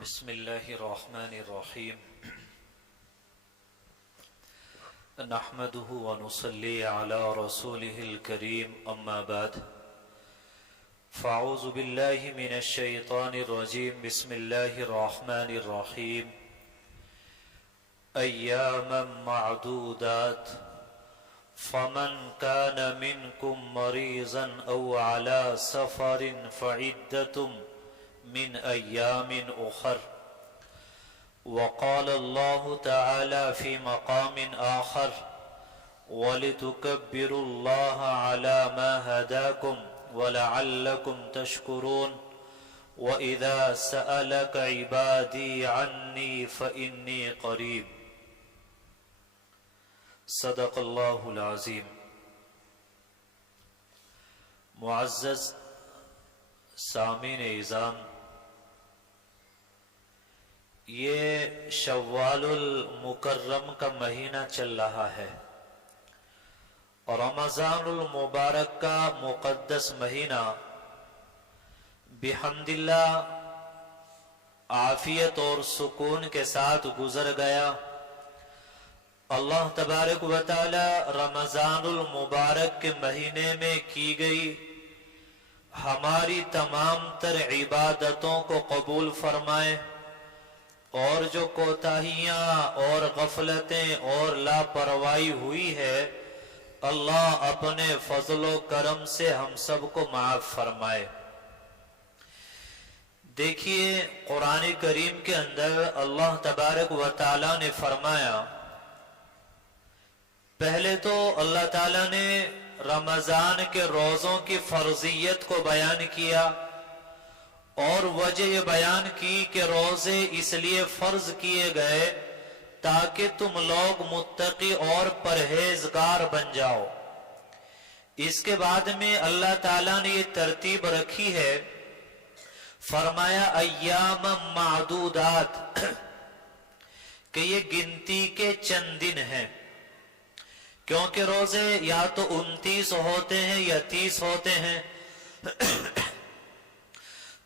بسم الله الرحمن الرحيم نحمده ونصلي على رسوله الكريم أما بعد فأعوذ بالله من الشيطان الرجيم بسم الله الرحمن الرحيم أياما معدودات فمن كان منكم مريضا أو على سفر فعدة من أيام أخر وقال الله تعالى في مقام آخر ولتكبروا الله على ما هداكم ولعلكم تشكرون وإذا سألك عبادي عني فإني قريب صدق اللہ العظیم۔ معزز سامعین اعظام، یہ شوال المکرم کا مہینہ چل رہا ہے اور رمضان المبارک کا مقدس مہینہ بحمد اللہ عافیت اور سکون کے ساتھ گزر گیا۔ اللہ تبارک و تعالی رمضان المبارک کے مہینے میں کی گئی ہماری تمام تر عبادتوں کو قبول فرمائے، اور جو کوتاہیاں اور غفلتیں اور لاپرواہی ہوئی ہے اللہ اپنے فضل و کرم سے ہم سب کو معاف فرمائے۔ دیکھیے قرآن کریم کے اندر اللہ تبارک و تعالی نے فرمایا، پہلے تو اللہ تعالیٰ نے رمضان کے روزوں کی فرضیت کو بیان کیا اور وجہ یہ بیان کی کہ روزے اس لیے فرض کیے گئے تاکہ تم لوگ متقی اور پرہیزگار بن جاؤ۔ اس کے بعد میں اللہ تعالیٰ نے یہ ترتیب رکھی ہے، فرمایا ایام معدودات، کہ یہ گنتی کے چند دن ہیں، کیونکہ روزے یا تو 29 ہوتے ہیں یا 30 ہوتے ہیں۔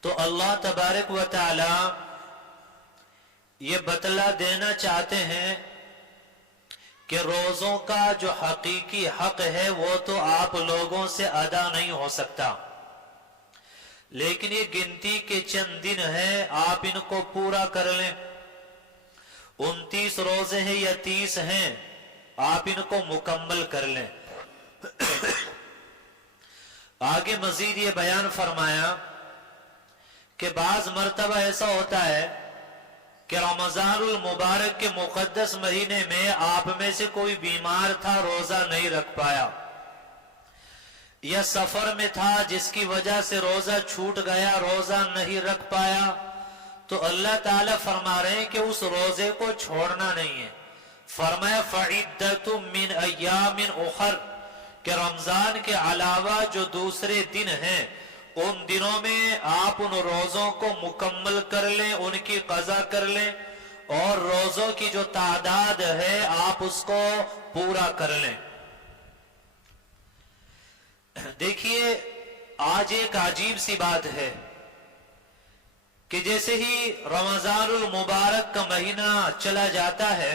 تو اللہ تبارک و تعالی یہ بتلا دینا چاہتے ہیں کہ روزوں کا جو حقیقی حق ہے وہ تو آپ لوگوں سے ادا نہیں ہو سکتا، لیکن یہ گنتی کے چند دن ہیں، آپ ان کو پورا کر لیں۔ 29 روزے ہیں یا 30 ہیں، آپ ان کو مکمل کر لیں۔ آگے مزید یہ بیان فرمایا کہ بعض مرتبہ ایسا ہوتا ہے کہ رمضان المبارک کے مقدس مہینے میں آپ میں سے کوئی بیمار تھا، روزہ نہیں رکھ پایا، یا سفر میں تھا جس کی وجہ سے روزہ چھوٹ گیا، روزہ نہیں رکھ پایا، تو اللہ تعالیٰ فرما رہے ہیں کہ اس روزے کو چھوڑنا نہیں ہے۔ فرمایا فعدۃ من ایام اخر، کہ رمضان کے علاوہ جو دوسرے دن ہیں ان دنوں میں آپ ان روزوں کو مکمل کر لیں، ان کی قضا کر لیں، اور روزوں کی جو تعداد ہے آپ اس کو پورا کر لیں۔ دیکھیے آج ایک عجیب سی بات ہے کہ جیسے ہی رمضان المبارک کا مہینہ چلا جاتا ہے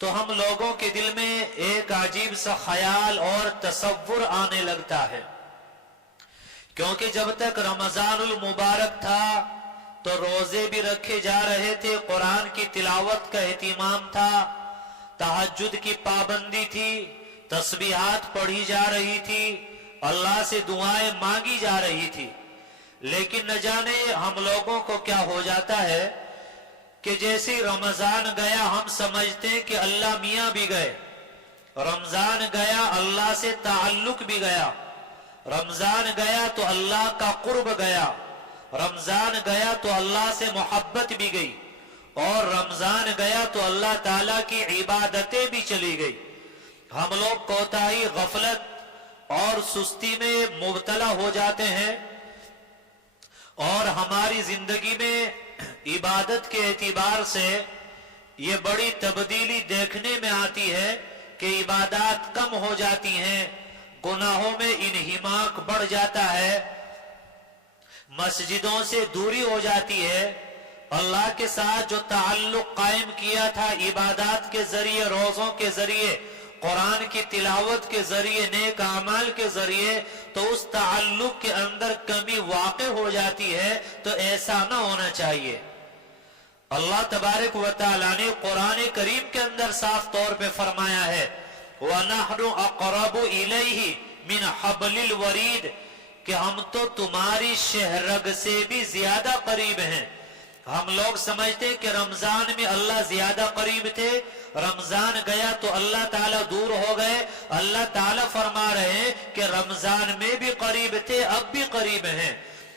تو ہم لوگوں کے دل میں ایک عجیب سا خیال اور تصور آنے لگتا ہے، کیونکہ جب تک رمضان المبارک تھا تو روزے بھی رکھے جا رہے تھے، قرآن کی تلاوت کا اہتمام تھا، تہجد کی پابندی تھی، تسبیحات پڑھی جا رہی تھی، اللہ سے دعائیں مانگی جا رہی تھی۔ لیکن نہ جانے ہم لوگوں کو کیا ہو جاتا ہے کہ جیسے رمضان گیا ہم سمجھتے ہیں کہ اللہ میاں بھی گئے، رمضان گیا اللہ سے تعلق بھی گیا، رمضان گیا تو اللہ کا قرب گیا، رمضان گیا تو اللہ سے محبت بھی گئی، اور رمضان گیا تو اللہ تعالیٰ کی عبادتیں بھی چلی گئی۔ ہم لوگ کوتاہی، غفلت اور سستی میں مبتلا ہو جاتے ہیں، اور ہماری زندگی میں عبادت کے اعتبار سے یہ بڑی تبدیلی دیکھنے میں آتی ہے کہ عبادات کم ہو جاتی ہیں، گناہوں میں انہماک بڑھ جاتا ہے، मस्जिदों से दूरी हो जाती है। अल्लाह के साथ जो ताल्लुक कायम किया था इबादत के जरिए, रोजों के जरिए, कुरान की तिलावत के जरिए, नेक अमाल के जरिए, तो उस ताल्लुक के अंदर कमी वाक़ हो जाती है। तो ऐसा ना होना चाहिए। अल्लाह तबारक व तआला ने कुरान करीम के अंदर साफ तौर पे फरमाया है, वनहनु अक़रबु इलैहि मिन हब्लिल वरीद, कि हम तो तुम्हारी शहरग से भी ज्यादा करीब हैं। हम लोग समझते हैं कि रमजान में अल्लाह ज्यादा करीब थे, रमजान गया तो अल्लाह ताला दूर हो गए। अल्लाह ताला फरमा रहे हैं कि रमजान में भी करीब थे, अब भी करीब हैं।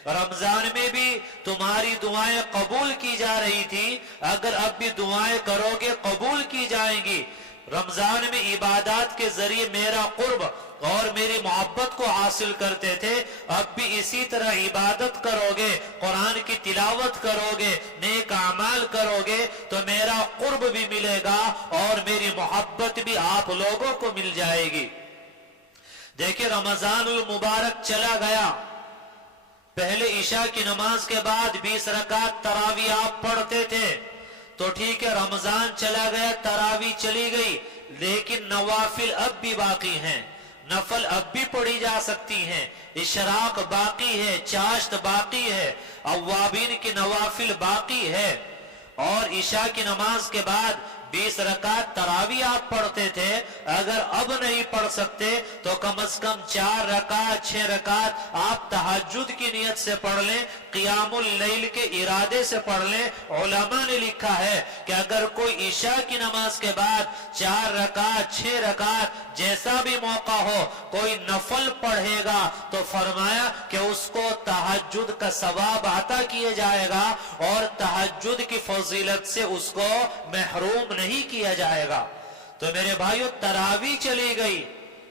रमजान में भी तुम्हारी दुआएं कबूल की जा रही थी, अगर अब भी दुआएं करोगे कबूल की जाएंगी। रमजान में इबादत के जरिए मेरा कुर्ब और मेरी मोहब्बत को हासिल करते थे, अब भी इसी तरह इबादत करोगे, कुरान की तिलावत करोगे, नेक अमाल करोगे, तो मेरा कुर्ब भी मिलेगा और मेरी मोहब्बत भी आप लोगों को मिल जाएगी। देखिए, रमजानुल मुबारक चला गया, पहले ईशा की नमाज के बाद 20 रकात तरावी आप पढ़ते थे, तो ठीक है, रमजान चला गया, तरावी चली गई, लेकिन नवाफिल अब भी बाकी हैं, नफल अब भी पढ़ी जा सकती हैं, इशराक बाकी है, चाश्त बाकी है, अव्वाबीन की नवाफिल बाकी है। और ईशा की नमाज के बाद 20 रकात तरावी आप पढ़ते थे, अगर अब नहीं पढ़ सकते तो कम से कम 4 रकात 6 रकात आप तहज्जुद की नियत से पढ़ लें, क़ियामुल लैल के इरादे से पढ़ लें। उलमा ने लिखा है कि अगर कोई ईशा की नमाज के बाद 4 रकात 6 रकात जैसा भी मौका हो कोई नफल पढ़ेगा, तो फरमाया कि उसको तहज्जुद का सवाब अता किया जाएगा और तहज्जुद की फजीलत से उसको महरूम नहीं किया जाएगा। तो मेरे भाइयों, तरावी चली गई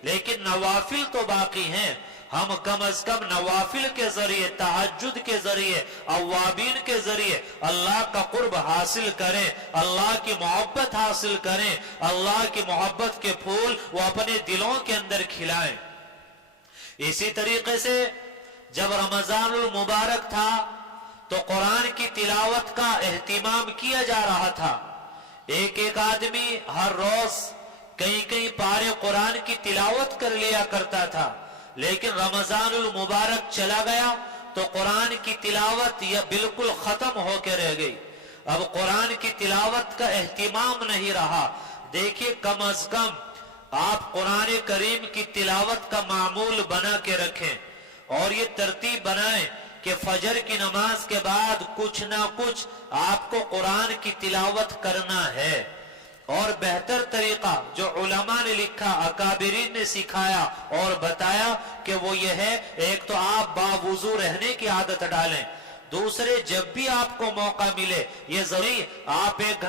लेकिन नवाफिल तो बाकी हैं। हम कम से कम नवाफिल के जरिए, तहज्जुद के जरिए, अव्वाबीन के जरिए अल्लाह का कुर्ब हासिल करें, अल्लाह की मोहब्बत हासिल करें, अल्लाह की मोहब्बत के फूल वो अपने दिलों के अंदर खिलाएं। इसी तरीके से जब रमजानुल मुबारक था तो कुरान की तिलावत का एहतिमाम किया जा रहा था। एक एक आदमी हर रोज कई कई पारे कुरान की तिलावत कर लिया करता था, लेकिन रमजानुल मुबारक चला गया तो कुरान की तिलावत यह बिल्कुल खत्म होकर रह गई। अब कुरान की तिलावत का एहतिमाम नहीं रहा। देखिए, कम अज कम आप कुरान करीम की तिलावत का मामूल बना के रखें और ये तरतीब बनाएं कि फजर की नमाज के बाद कुछ ना कुछ आपको कुरान की तिलावत करना है। और बेहतर तरीका जो उलमा ने लिखा, अकाबिरीन ने सिखाया और बताया कि वो ये है, एक तो आप बावुजू रहने की आदत डालें, दूसरे जब भी आपको मौका मिले ये जरूरी आप एक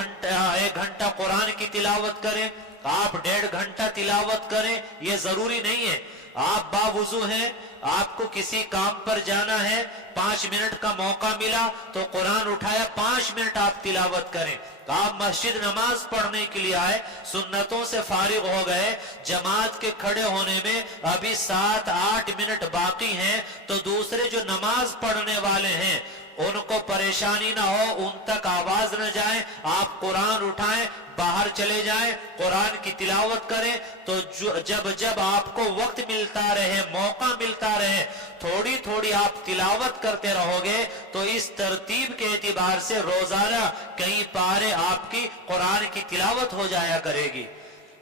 घंटा कुरान की तिलावत करें, आप 1.5 घंटा तिलावत करें, ये जरूरी नहीं है। आप बावुजू हैं, आपको किसी काम पर जाना है, 5 मिनट का मौका मिला तो कुरान उठाया, 5 मिनट आप तिलावत करें। आप मस्जिद नमाज पढ़ने के लिए आए, सुन्नतों से फारिग हो गए, जमात के खड़े होने में अभी 7-8 मिनट बाकी हैं, तो दूसरे जो नमाज पढ़ने वाले हैं उनको परेशानी ना हो, उन तक आवाज न जाए, आप कुरान उठाएं, बाहर चले जाएं, कुरान की तिलावत करें। तो जब जब आपको वक्त मिलता रहे, मौका मिलता रहे, थोड़ी थोड़ी आप तिलावत करते रहोगे, तो इस तरतीब के एतबार से रोजाना कई पारे आपकी कुरान की तिलावत हो जाया करेगी।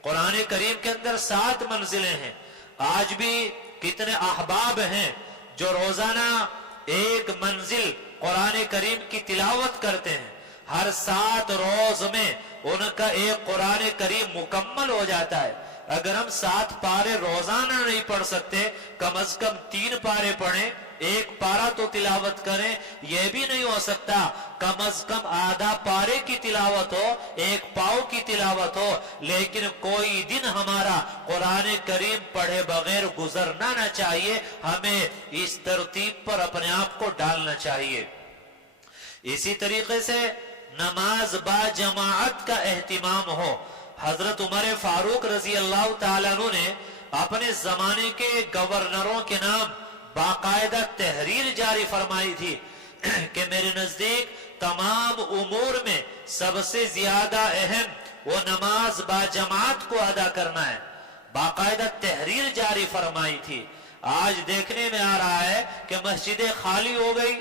कुरान करीम के अंदर 7 मंजिलें हैं। आज भी कितने अहबाब हैं जो रोजाना एक मंजिल कुरान करीम की तिलावत करते हैं। हर 7 रोज में उनका एक कुरान करीम मुकम्मल हो जाता है। अगर हम 7 पारे रोजाना नहीं पढ़ सकते, कम से कम 3 पारे पढ़ें, 1 पारा तो तिलावत करें। यह भी नहीं हो सकता कम से कम आधा पारे की तिलावत हो, 1 पाव की तिलावत हो, लेकिन कोई दिन हमारा कुरान करीम पढ़े बगैर गुजरना ना चाहिए। हमें इस तरतीब पर अपने आप को डालना चाहिए। इसी तरीके से नमाज बा जमाअत का एहतिमाम हो। हजरत उमर फारूक रजी अल्लाह ताला अन्हु ने अपने जमाने के गवर्नरों के नाम باقاعدہ تحریر جاری فرمائی تھی کہ میرے نزدیک تمام امور میں سب سے زیادہ اہم وہ نماز با جماعت کو ادا کرنا ہے، باقاعدہ تحریر جاری فرمائی تھی۔ آج دیکھنے میں آ رہا ہے کہ مسجدیں خالی ہو گئی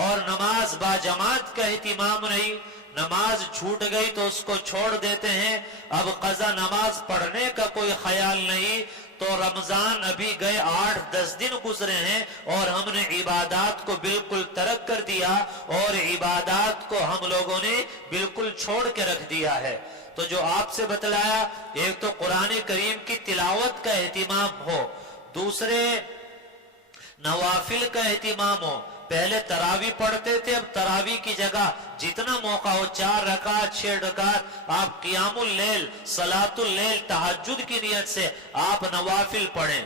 اور نماز با جماعت کا اہتمام نہیں، نماز چھوٹ گئی تو اس کو چھوڑ دیتے ہیں، اب قضا نماز پڑھنے کا کوئی خیال نہیں۔ تو رمضان ابھی گئے 8-10 دن گزرے ہیں اور ہم نے عبادات کو بالکل ترک کر دیا اور عبادات کو ہم لوگوں نے بالکل چھوڑ کے رکھ دیا ہے۔ تو جو آپ سے بتلایا، ایک تو قرآن کریم کی تلاوت کا اہتمام ہو، دوسرے نوافل کا اہتمام ہو۔ پہلے تراویح پڑھتے تھے، اب تراویح کی جگہ جتنا موقع ہو 4 رکعت 6 رکعت آپ قیام اللیل، صلاۃ اللیل، تہجد کی نیت سے آپ نوافل پڑھیں،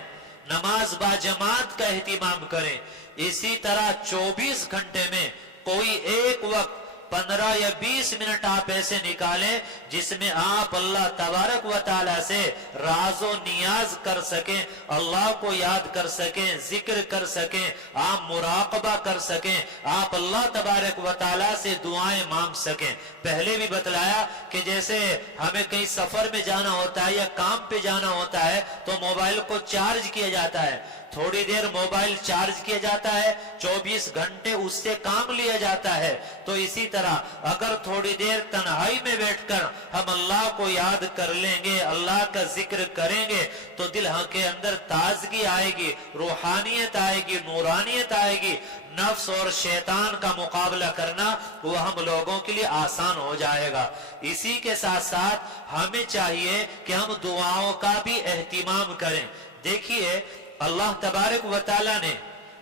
نماز با جماعت کا اہتمام کریں۔ اسی طرح 24 گھنٹے میں کوئی ایک وقت 15 یا 20 منٹ آپ ایسے نکالیں جس میں آپ اللہ تبارک و تعالی سے راز و نیاز کر سکیں، اللہ کو یاد کر سکیں، ذکر کر سکیں، آپ مراقبہ کر سکیں، آپ اللہ تبارک و تعالی سے دعائیں مانگ سکیں۔ پہلے بھی بتلایا کہ جیسے ہمیں کہیں سفر میں جانا ہوتا ہے یا کام پہ جانا ہوتا ہے تو موبائل کو چارج کیا جاتا ہے، تھوڑی دیر موبائل چارج کیا جاتا ہے، 24 گھنٹے اس سے کام لیا جاتا ہے۔ تو اسی طرح اگر تھوڑی دیر تنہائی میں بیٹھ کر ہم اللہ کو یاد کر لیں گے، اللہ کا ذکر کریں گے تو دل کے اندر تازگی آئے گی، روحانیت آئے گی، نورانیت آئے گی، نفس اور شیطان کا مقابلہ کرنا وہ ہم لوگوں کے لیے آسان ہو جائے گا۔ اسی کے ساتھ ساتھ ہمیں چاہیے کہ ہم دعاؤں کا بھی اہتمام کریں۔ دیکھیے اللہ تبارک و تعالی نے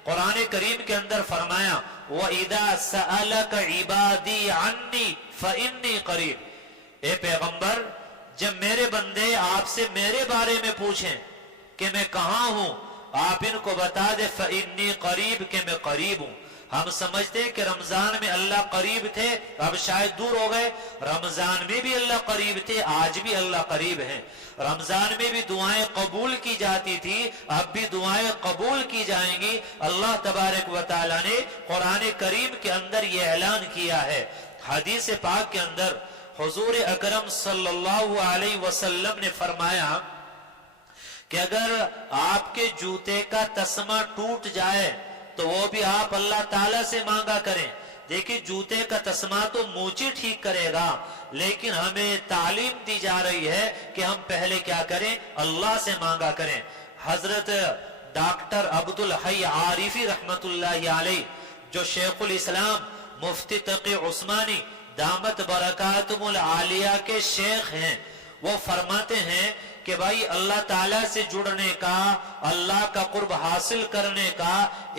قرآن کریم کے اندر فرمایا وَإِذَا سَأَلَكَ عِبَادِي عَنِّي فَإِنِّي قَرِيب، اے پیغمبر جب میرے بندے آپ سے میرے بارے میں پوچھیں کہ میں کہاں ہوں، آپ ان کو بتا دے فَإِنِّي قَرِيب کہ میں قریب ہوں۔ ہم سمجھتے کہ رمضان میں اللہ قریب تھے، اب شاید دور ہو گئے، رمضان میں بھی اللہ قریب تھے، آج بھی اللہ قریب ہیں۔ رمضان میں بھی دعائیں قبول کی جاتی تھی، اب بھی دعائیں قبول کی جائیں گی۔ اللہ تبارک و تعالی نے قرآن کریم کے اندر یہ اعلان کیا ہے۔ حدیث پاک کے اندر حضور اکرم صلی اللہ علیہ وسلم نے فرمایا کہ اگر آپ کے جوتے کا تسمہ ٹوٹ جائے تو وہ بھی آپ اللہ تعالیٰ سے مانگا کریں۔ دیکھیں جوتے کا تسمہ تو موچی ٹھیک کرے گا، لیکن ہمیں تعلیم دی جا رہی ہے کہ ہم پہلے کیا کریں، اللہ سے مانگا کریں۔ حضرت ڈاکٹر عبدالحی عارفی رحمت اللہ علیہ جو شیخ الاسلام مفتی تقی عثمانی دامت برکاتہم العالیہ کے شیخ ہیں، وہ فرماتے ہیں کہ بھائی اللہ تعالیٰ سے جڑنے کا، اللہ کا قرب حاصل کرنے کا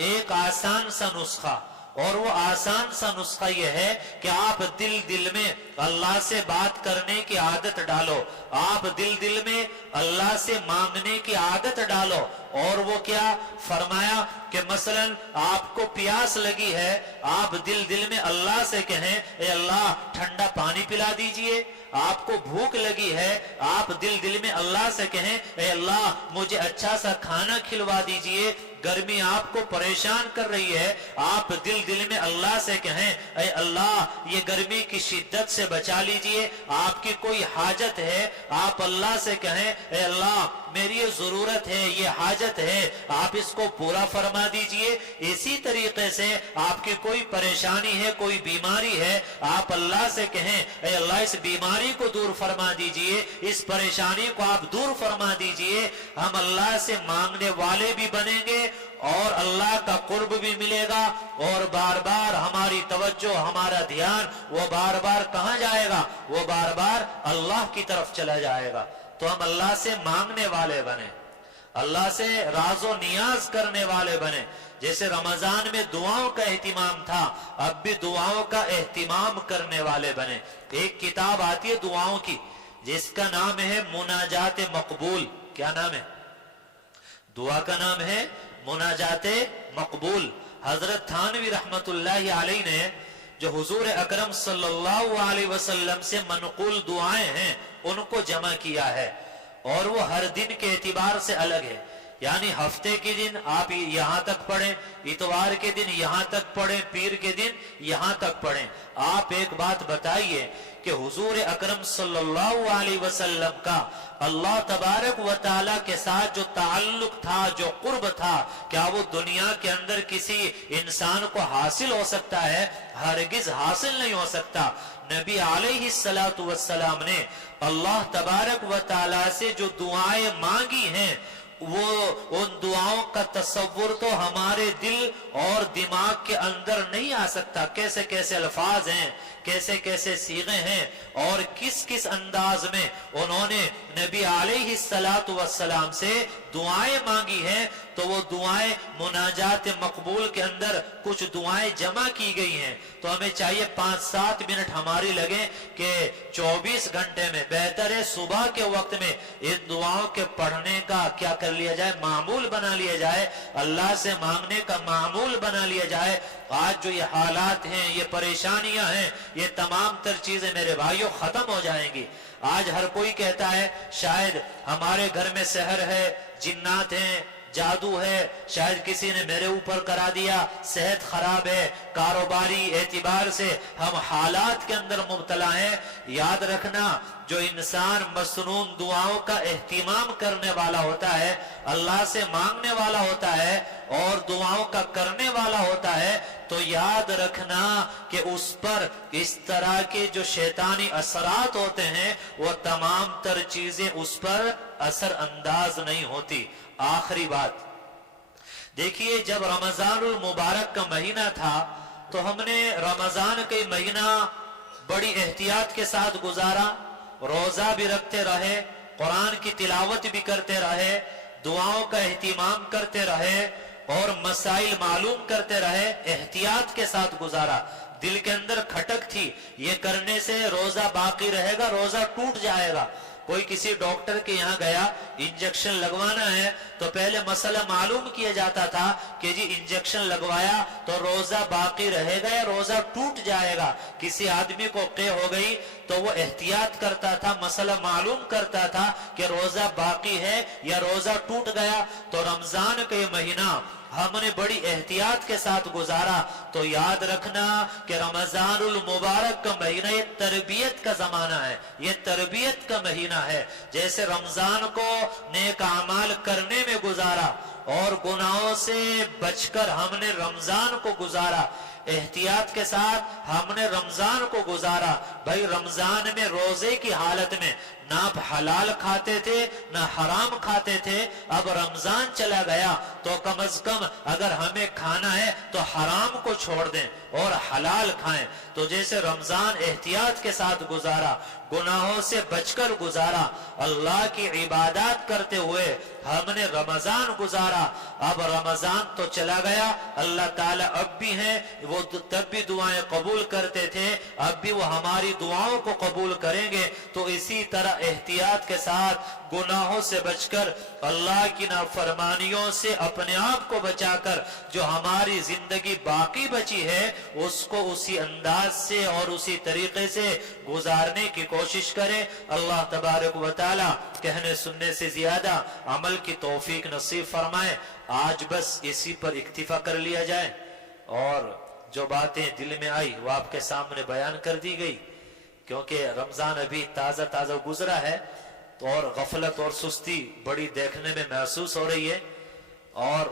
ایک آسان سا نسخہ، اور وہ آسان سا نسخہ یہ ہے کہ آپ دل میں اللہ سے بات کرنے کی عادت ڈالو، آپ دل میں اللہ سے مانگنے کی عادت ڈالو۔ اور وہ کیا فرمایا کہ مثلا آپ کو پیاس لگی ہے، آپ دل میں اللہ سے کہیں اے اللہ ٹھنڈا پانی پلا دیجئے۔ آپ کو بھوک لگی ہے، آپ دل میں اللہ سے کہیں اے اللہ مجھے اچھا سا کھانا کھلوا دیجئے۔ گرمی آپ کو پریشان کر رہی ہے، آپ دل میں اللہ سے کہیں اے اللہ یہ گرمی کی شدت سے بچا لیجئے۔ آپ کی کوئی حاجت ہے، آپ اللہ سے کہیں اے اللہ میری یہ ضرورت ہے، یہ حاجت ہے، آپ اس کو پورا فرما دیجئے۔ اسی طریقے سے آپ کی کوئی پریشانی ہے، کوئی بیماری ہے، آپ اللہ سے کہیں اے اللہ اس بیماری کو دور فرما دیجئے، اس پریشانی کو آپ دور فرما دیجئے۔ ہم اللہ سے مانگنے والے بھی بنیں گے اور اللہ کا قرب بھی ملے گا، اور بار بار ہماری توجہ، ہمارا دھیان وہ بار بار کہاں جائے گا، وہ بار بار اللہ کی طرف چلا جائے گا۔ تو ہم اللہ سے مانگنے والے بنے، اللہ سے راز و نیاز کرنے والے بنے۔ جیسے رمضان میں دعاؤں کا اہتمام تھا، اب بھی دعاؤں کا اہتمام کرنے والے بنے۔ ایک کتاب آتی ہے دعاؤں کی جس کا نام ہے مناجات مقبول۔ کیا نام ہے؟ دعا کا نام ہے مناجات مقبول۔ حضرت تھانوی رحمت اللہ علیہ نے جو حضور اکرم صلی اللہ علیہ وسلم سے منقول دعائیں ہیں ان کو جمع کیا ہے، اور وہ ہر دن کے اعتبار سے الگ ہے۔ यानी हफ्ते के दिन आप यहां तक पढ़ें, इतवार के दिन यहां तक पढ़ें, पीर के दिन यहां तक पढ़ें। आप एक बात बताइए कि हुजूर अकरम सल्लल्लाहु अलैहि वसल्लम का अल्लाह तबारक व ताला के साथ जो ताल्लुक था, जो कुर्ब था, क्या वो दुनिया के अंदर किसी इंसान को हासिल हो सकता है? हरगिज हासिल नहीं हो सकता। नबी अलैहि सलातु वस्सलाम ने अल्लाह तबारक व ताला से जो दुआएं मांगी हैं, वो उन दुआओं का तसव्वुर तो हमारे दिल और दिमाग के अंदर नहीं आ सकता। कैसे कैसे अल्फाज हैं, कैसे कैसे सीगे हैं और किस किस अंदाज में उन्होंने नबी अलैहि सलातु वस्सलाम से दुआएं मांगी हैं। तो वो दुआएं मुनाजात मकबूल के अंदर कुछ दुआएं जमा की गई हैं। तो हमें चाहिए 5-7 मिनट हमारी लगे कि 24 घंटे में बेहतर है सुबह के वक्त में इन दुआओं के पढ़ने का क्या कर लिया जाए, मामूल बना लिया जाए, अल्लाह से मांगने का मामूल बना लिया जाए। आज जो ये हालात हैं, ये परेशानियां हैं, ये तमाम तर चीजें मेरे भाइयों खत्म हो जाएंगी। आज हर कोई कहता है शायद हमारे घर में सहर है, जिन्नात हैं, जादू है, शायद किसी ने मेरे ऊपर करा दिया, सेहत खराब है, कारोबारी एतबार से हम हालात के अंदर मुब्तला हैं। याद रखना, जो इंसान मसनून दुआओं का एहतिमाम करने वाला होता है, अल्लाह से मांगने वाला होता है और दुआओं का करने वाला होता है, तो याद रखना कि उस पर इस तरह के जो शैतानी असरात होते हैं, वो तमाम तर चीजें उस पर असर अंदाज नहीं होती। आखिरी बात देखिए, जब रमजानुल मुबारक का महीना था तो हमने रमजान का महीना बड़ी एहतियात के साथ गुजारा, रोजा भी रखते रहे, कुरान की तिलावत भी करते रहे, दुआओं का एहतिमाम करते रहे और मसाइल मालूम करते रहे, एहतियात के साथ गुजारा। दिल के अंदर खटक थी, ये करने से रोजा बाकी रहेगा, रोजा टूट जाएगा। कोई किसी डॉक्टर के यहाँ गया, इंजेक्शन लगवाना है, तो पहले मसला मालूम किया जाता था कि जी इंजेक्शन लगवाया तो रोजा बाकी रहेगा या रोजा टूट जाएगा। किसी आदमी को क़े हो गई तो वो एहतियात करता था, मसला मालूम करता था कि रोजा बाकी है या रोजा टूट गया। तो रमजान का ये महीना हमने बड़ी एहतियात के साथ गुजारा। तो याद रखना कि रमजानुल मुबारक का महीना ये तरबियत का जमाना है, ये तरबियत का महीना है। जैसे रमजान को नेक अमाल करने में गुजारा और गुनाहों से बचकर हमने रमजान को गुजारा, एहतियात के साथ हमने रमजान को गुजारा। भाई रमजान में रोजे की हालत में ना हलाल खाते थे ना हराम खाते थे, अब रमजान चला गया तो कम अज कम अगर हमें खाना है तो हराम को छोड़ दें और हलाल खाएं। तो जैसे रमजान एहतियात के साथ गुजारा, गुनाहों से बचकर गुजारा, अल्लाह की इबादत करते हुए हमने रमजान गुजारा। अब रमजान तो चला गया, अल्लाह ताला अब भी हैं, वो तब भी दुआएं कबूल करते थे, अब भी वो हमारी दुआओं को कबूल करेंगे। तो इसी तरह एहतियात के साथ गुनाहों से बचकर, अल्लाह की नाफरमानियों से अपने आप को बचाकर जो हमारी जिंदगी बाकी बची है उसको उसी अंदाज से और उसी तरीके से गुजारने की कोशिश करें। अल्लाह तबारक व तआला कहने सुनने से ज्यादा अमल की तौफीक नसीब फरमाए। आज बस इसी पर इक्तिफा कर लिया जाए और जो बातें दिल में आई वो आपके सामने बयान कर दी गई। क्योंकि रमजान अभी ताजा ताजा गुजरा है तो और गफलत और सुस्ती बड़ी देखने में महसूस हो रही है। और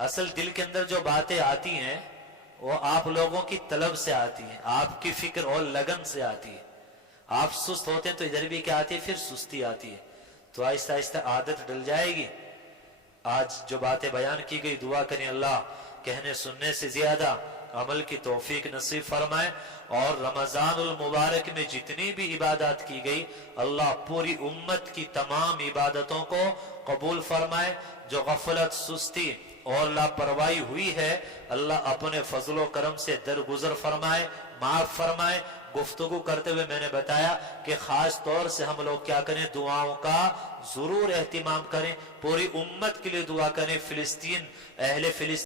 असल दिल के अंदर जो बातें आती हैं वो आप लोगों की तलब से आती हैं, आपकी फिक्र और लगन से आती है। आप सुस्त होते हैं तो इधर भी क्या आती है, फिर सुस्ती आती है। तो आहिस्ता आहिस्ता आदत डल जाएगी। आज जो बातें बयान की गई, दुआ करें अल्लाह कहने सुनने से ज्यादा अमल की तौफीक नसीब फरमाए और रमजानुल मुबारक में जितनी भी इबादत की गई अल्लाह पूरी उम्मत की तमाम इबादतों को कबूल फरमाए। जो गफलत, सुस्ती और लापरवाही हुई है अल्लाह अपने फजलो करम से दरगुजर फरमाए, माफ फरमाए। गुफ्तगू करते हुए मैंने बताया कि खास तौर से हम लोग क्या करें, दुआओं का जरूर एहतिमाम करें, पूरी उम्मत के लिए दुआ करें। फिलिस्तीन, अहले फिलिस्तीन